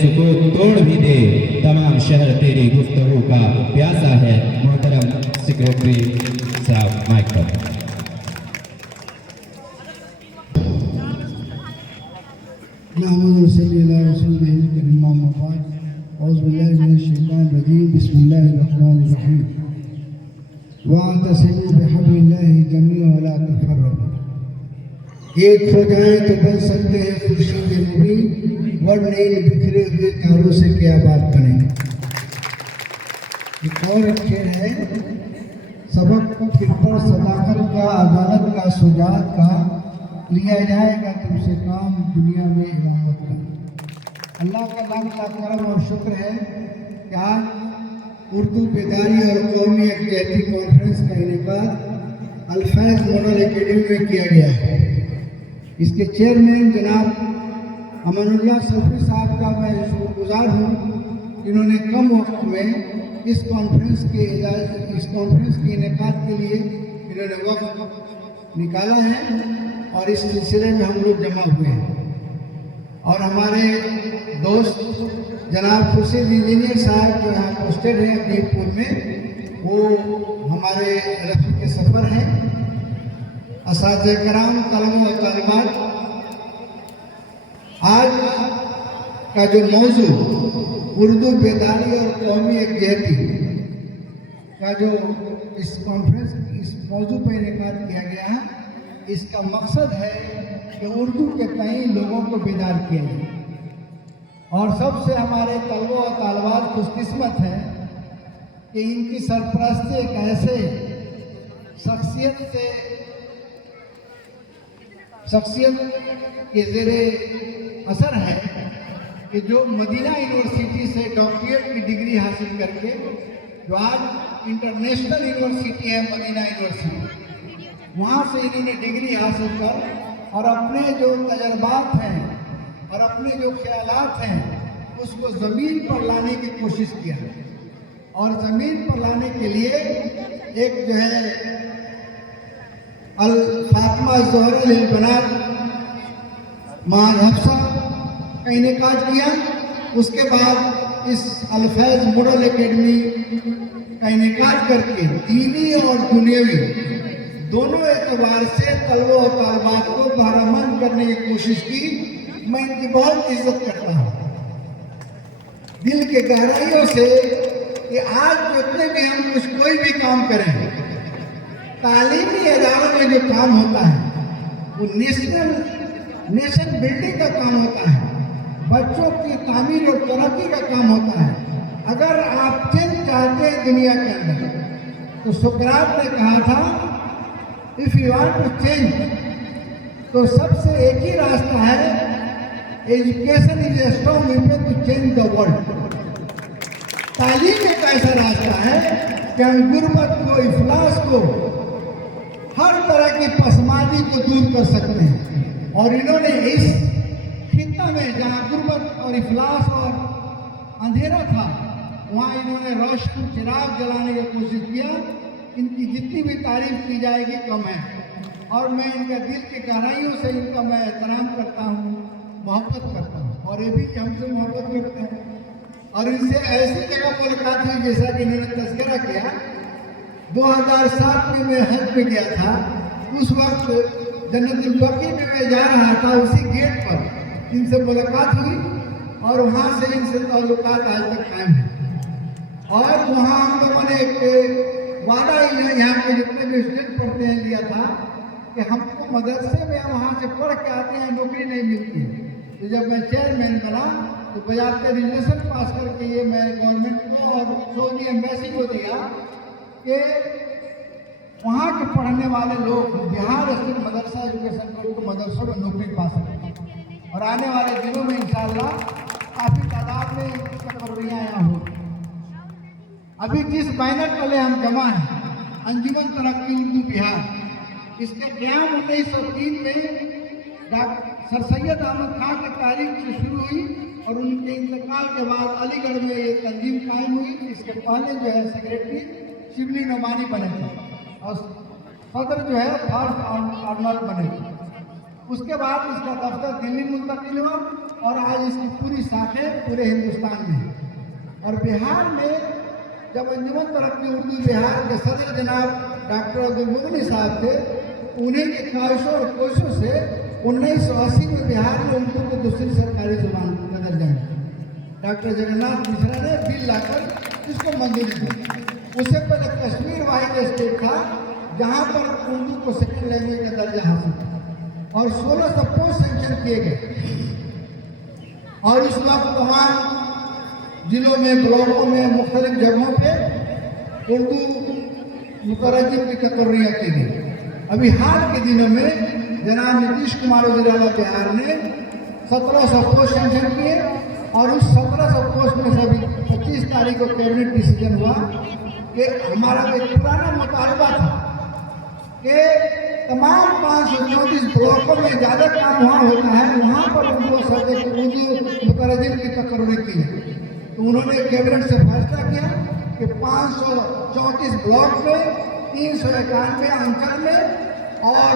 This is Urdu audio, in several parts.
سکوت توڑ بھی دے تمام شہر تیری گفتگو کا پیاسا ہے. محترم سیکریٹری صاحب مائک پر. نحمد صلی اللہ رسول کریم اما بعد اعوذ باللہ من الشیطان الرجیم بسم اللہ الرحمن الرحیم واعتصموا بحبل اللہ جميعا ولا تفرقوا. ایک ہو جائیں تو بن سکتے ہیں خورشید مبین ورنہ ان بکھرے ہوئے تاروں سے کیا بات بنے. ایک اور شعر ہے سبق پھر پر صداقت کا عدالت کا شجاعت کا لیا جائے گا تم سے کام دنیا میں امامت کا. اللہ کا لاکھ لاکھ کرم اور شکر ہے کہ آج اردو بیداری اور قومی یکجہتی کانفرنس کا انعقاد الفیض ماڈل اکیڈمی میں کیا گیا ہے. اس کے چیئرمین جناب امن اللہ صفی صاحب کا میں شکر گزار ہوں. انہوں نے کم وقت میں اس کانفرنس کے انعقاد کے لیے انہوں نے وقت نکالا ہے اور اس سلسلے میں ہم لوگ جمع ہوئے ہیں. اور ہمارے دوست جناب خورشید انجینئر صاحب جو یہاں پوسٹڈ ہیں اپنی پور میں وہ ہمارے رفیق سفر ہیں. اساتذہ کرام طلباء و طالبات، آج کا جو موضوع اردو بیداری اور قومی یکجہتی کا جو اس کانفرنس اس موضوع پر انعقاد کیا گیا ہے، اس کا مقصد ہے کہ اردو کے کئی لوگوں کو بیدار کیا جائے. اور سب سے ہمارے طلباء و طالبات خوش قسمت ہیں کہ ان کی سرپرستی ایک ایسے شخصیت کے زیر اثر ہے کہ جو مدینہ یونیورسٹی سے ڈاکٹریٹ کی ڈگری حاصل کر کے جو آج انٹرنیشنل یونیورسٹی ہے مدینہ یونیورسٹی، وہاں سے انہوں نے ڈگری حاصل کر اور اپنے جو تجربات ہیں اور اپنے جو خیالات ہیں اس کو زمین پر لانے کی کوشش کیا. اور زمین پر لانے کے لیے ایک جو ہے الفاطمہ زہرا للبنات ماں حفصہ کا انعقاد کیا. اس کے بعد اس الفیض ماڈل اکیڈمی کا انعقاد کر کے دینی اور دنیاوی دونوں اعتبار سے طلباء و طالبات کو بہرمند کرنے کی کوشش کی. میں ان کی بہت عزت کرتا ہوں دل کے گہرائیوں سے کہ آج جتنے بھی ہم کوئی بھی کام کریں، تعلیمی اداروں میں جو کام ہوتا ہے وہ نیشن بلڈنگ کا کام ہوتا ہے، بچوں کی تعمیر اور ترقی کا کام ہوتا ہے. اگر آپ چینج چاہتے ہیں دنیا کے اندر تو سقراط نے کہا تھا if you want to change تو سب سے ایک ہی راستہ ہے education is a strong weapon to change the world. تعلیم ایک ایسا راستہ ہے کہ ہم غربت کو، افلاس کو، ہر طرح کی پسماندگی کو دور کر سکتے ہیں. اور انہوں نے اس خطہ میں جہاں غربت اور افلاس اور اندھیرا تھا وہاں انہوں نے روشن چراغ جلانے کی کوشش کیا. ان کی جتنی بھی تعریف کی جائے گی کم ہے. اور میں ان کا دل کی گہرائیوں سے ان کا میں احترام کرتا ہوں، محبت کرتا ہوں اور یہ بھی ہم سے محبت کرتے ہیں. اور ان سے ایسی جگہ ملاقات ہوئی جیسا کہ انہوں نے تذکرہ کیا. 2007 میں میں حج میں گیا تھا. اس وقت جنت البقیع میں جا رہا تھا، اسی گیٹ پر ان سے ملاقات ہوئی اور وہاں سے ان سے تعلقات آج تک قائم ہیں. اور وہاں ہم لوگوں نے ایک وعدہ یہاں پہ جتنے بھی اسٹوڈنٹ پڑھتے ہیں لیا تھا کہ ہم کو مدرسے میں وہاں سے پڑھ کے آتے ہیں، نوکری نہیں ملتی. تو جب میں چیئرمین بنا تو باضابطہ ریزولوشن پاس کر کے یہ میں گورنمنٹ کو اور سعودی ایمبیسی کو دیا کہ وہاں کے پڑھنے والے لوگ بہار اسٹیٹ مدرسہ ایجوکیشن بورڈ کو مدرسوں میں نوکری پا سکتے. اور آنے والے دنوں میں انشاءاللہ کافی تعداد میں تقرریاں یہاں ہوگی. ابھی جس بینر تلے ہم جمع ہیں انجمن ترقی اردو بہار، اس کے قیام 1903 میں سر سید احمد خان کی تاریخ سے شروع ہوئی اور ان کے انتقال کے بعد علی گڑھ میں یہ تنظیم قائم ہوئی. اس کے پہلے جو ہے سیکریٹری شبلی نعمانی بنے تھے اور صدر جو ہے فارس آرنولڈ بنے تھے. اس کے بعد اس کا دفتر دلی منتقل ہوا اور آج اس کی پوری شاخیں پورے ہندوستان میں ہیں. اور بہار میں جب انجمن ترقی اردو بہار کے صدر جناب ڈاکٹر عبدالمغنی صاحب تھے, انہیں کی خواہشوں اور کوششوں سے 1980 میں بہار میں اردو کو دوسری سرکاری زبان کا درجہ ملا. ڈاکٹر جگناتھ مشرا نے بل لا کر اس کو منظوری دی. اس سے پہلے کشمیر واحد اسٹیٹ تھا جہاں پر اردو کو سیکنڈ لینگویج کا درجہ حاصل تھا اور 1600 پوسٹ سینکشن کیے گئے. اور اس وقت تمام ضلعوں میں, بلاکوں میں, مختلف جگہوں پہ اردو مترجم کی تقرریاں کی گئی. ابھی حال کے دنوں میں جناب نتیش کمار وزیر اعلیٰ بہار نے 1700 پوسٹ سینکشن کیے اور اس 1700 پوسٹ میں سے ابھی 25 تاریخ کو کیبنٹ ڈیسیجن ہوا کہ ہمارا ایک پرانا مطالبہ تھا کہ تمام 534 بلاکوں میں زیادہ کام وہاں ہوتا ہے, وہاں پر اردو مترجم کی تقرری کی ہے. تو انہوں نے کیبنٹ سے فیصلہ کیا کہ 534 بلاک میں 391 انچل میں اور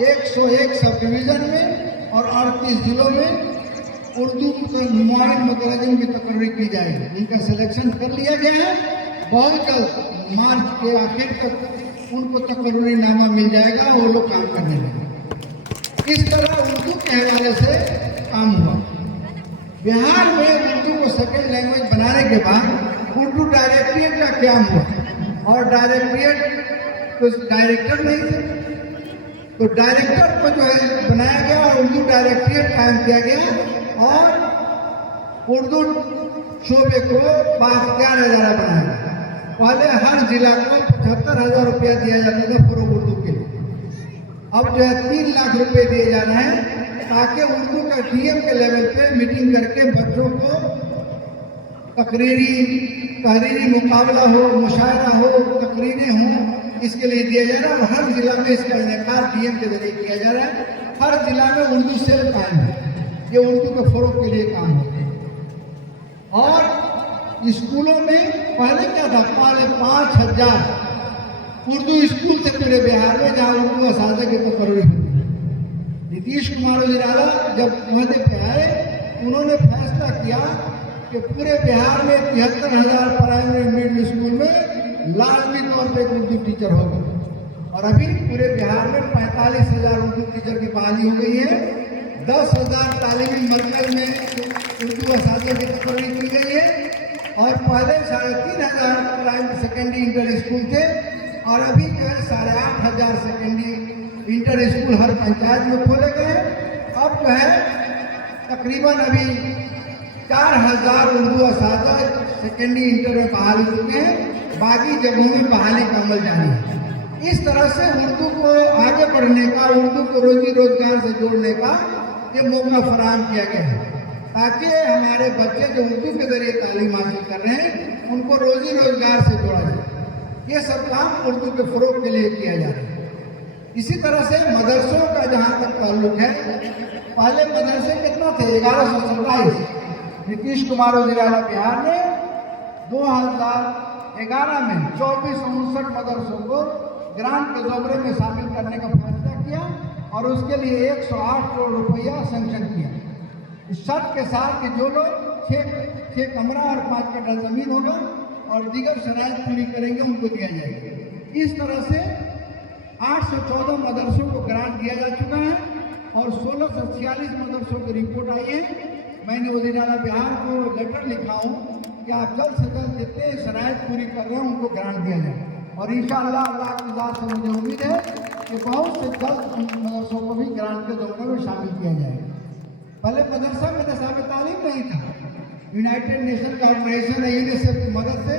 101 سب ڈویژن میں اور 38 ضلعوں میں اردو کے نمائند مترجم کی تقرری کی جائے گی. ان کا سلیکشن کر لیا گیا ہے. بہت جلد مارچ کے آخر تک ان کو تقرری نامہ مل جائے گا, وہ لوگ کام کرنے لگے. اس طرح اردو کے حوالے سے کام ہوا. بہار میں اردو کو سیکنڈ لینگویج بنانے کے بعد اردو ڈائریکٹریٹ کا قیام ہوا اور ڈائریکٹریٹ کچھ ڈائریکٹر نہیں تھے, تو ڈائریکٹر کو جو ہے بنایا گیا اور اردو ڈائریکٹریٹ قائم کیا گیا اور اردو شعبے کو بااختیار ادارہ بنایا گیا. پہلے ہر ضلع کو 75,000 روپیہ دیا جاتا تھا فروغ اردو کے لیے. اب جو ہے 3 لاکھ روپے دیے جانا ہے تاکہ اردو کا ڈی ایم کے لیول پہ میٹنگ کر کے بچوں کو تحریری مقابلہ ہو, مشاعرہ ہو, تقریریں ہوں, اس کے لیے دیا جا رہا ہے. اور ہر ضلع میں اس کا انعقاد ڈی ایم کے ذریعے کیا جا رہا ہے. ہر ضلع میں اردو سیل قائم ہے, یہ اردو کے فروغ کے لیے کام ہوتا ہے. اور اسکولوں میں پہلے کیا تھا, 5,000 اردو اسکول تھے پورے بہار میں جہاں اردو اساتذہ کی تقرری ہوتی. نتیش کمار وزیر اعلیٰ جب عہدے پہ آئے, انہوں نے فیصلہ کیا کہ پورے بہار میں 73,000 پرائمری مڈل اسکول میں لازمی طور پہ اردو ٹیچر ہوگا. اور ابھی پورے بہار میں 45,000 اردو ٹیچر کی بحالی ہو گئی ہے. 10,000 تعلیمی مرکز میں اردو اساتذہ کی تقرری کی گئی ہے. اور پہلے 3,500 پرائمری سیکنڈری انٹر اسکول تھے اور ابھی جو ہے 8,500 سیکنڈری انٹر اسکول ہر پنچایت میں کھولے گئے ہیں. اب جو ہے تقریباً ابھی 4,000 اردو اساتذہ سیکنڈری انٹر میں بحال ہو چکے ہیں. باقی جگہوں میں بحالی کا عمل جاری ہے. اس طرح سے اردو کو آگے بڑھنے کا, اردو کو روزی روزگار سے جوڑنے کا یہ موقع فراہم کیا گیا ہے تاکہ ہمارے بچے جو اردو کے ذریعے تعلیم حاصل کر رہے ہیں ان کو روزی روزگار سے جوڑا جائے. یہ سب کام اردو کے فروغ کے لیے کیا جا رہا ہے. اسی طرح سے مدرسوں کا جہاں تک تعلق ہے, پہلے مدرسے کتنا تھے, 1127. نتیش کمار وزیر اعلیٰ بہار نے 2011 میں 2459 مدرسوں کو گرانٹ کے زمرے میں شامل کرنے کا فیصلہ کیا اور اس کے لیے 108 کروڑ روپیہ سینکشن کیا. اس شرط کے ساتھ کہ جو لوگ 6 کمرہ اور 5 کٹھا زمین ہوگا اور دیگر شرائط پوری کریں گے ان کو دیا جائے گا. اس طرح سے 814 مدرسوں کو گرانٹ دیا جا چکا ہے اور 1646 مدرسوں کی رپورٹ آئی ہے. میں نے وزیر اعلیٰ بہار کو لیٹر لکھا ہوں کہ آپ جلد سے جلد جتنے شرائط پوری کر رہے ہیں ان کو گرانٹ دیا جائے اور انشاءاللہ اللہ کی ذات سے مجھے امید ہے کہ بہت سے جلد ان مدرسوں کو بھی گرانٹ کے زمرے میں شامل کیا جائے گا. پہلے مدرسہ میں نصاب تعلیم نہیں تھا. یونائٹڈ نیشن کا آرگنائزیشن ہے یونیسیف کی مدد سے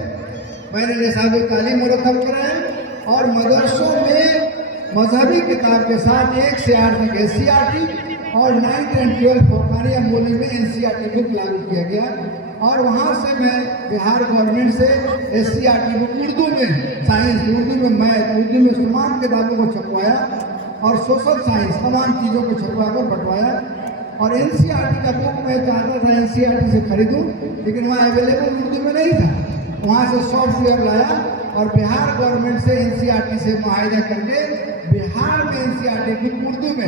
میں نے نصاب تعلیم مرتب کرایا اور مدرسوں میں مذہبی کتاب کے ساتھ 1 سے 8 تک SCERT اور 9th and 12th فوقانی امولی میں NCERT بک لاگو کیا گیا. اور وہاں سے میں بہار گورنمنٹ سے SCERT بک اردو میں سائنس, اردو میں میتھ, اردو میں تمام کتابوں کو چھپوایا اور سوشل سائنس تمام چیزوں کو چھپوا کر بٹوایا. اور NCERT کا بک میں چاہتا تھا NCERT سے خریدوں لیکن وہاں اویلیبل اردو میں نہیں تھا. وہاں سے سافٹ ویئر لایا اور بہار گورنمنٹ سے NCERT سے معاہدہ کر کے بہار میں NCERT بک اردو میں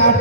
8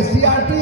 SCRT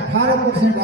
18%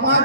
5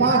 5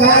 4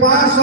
500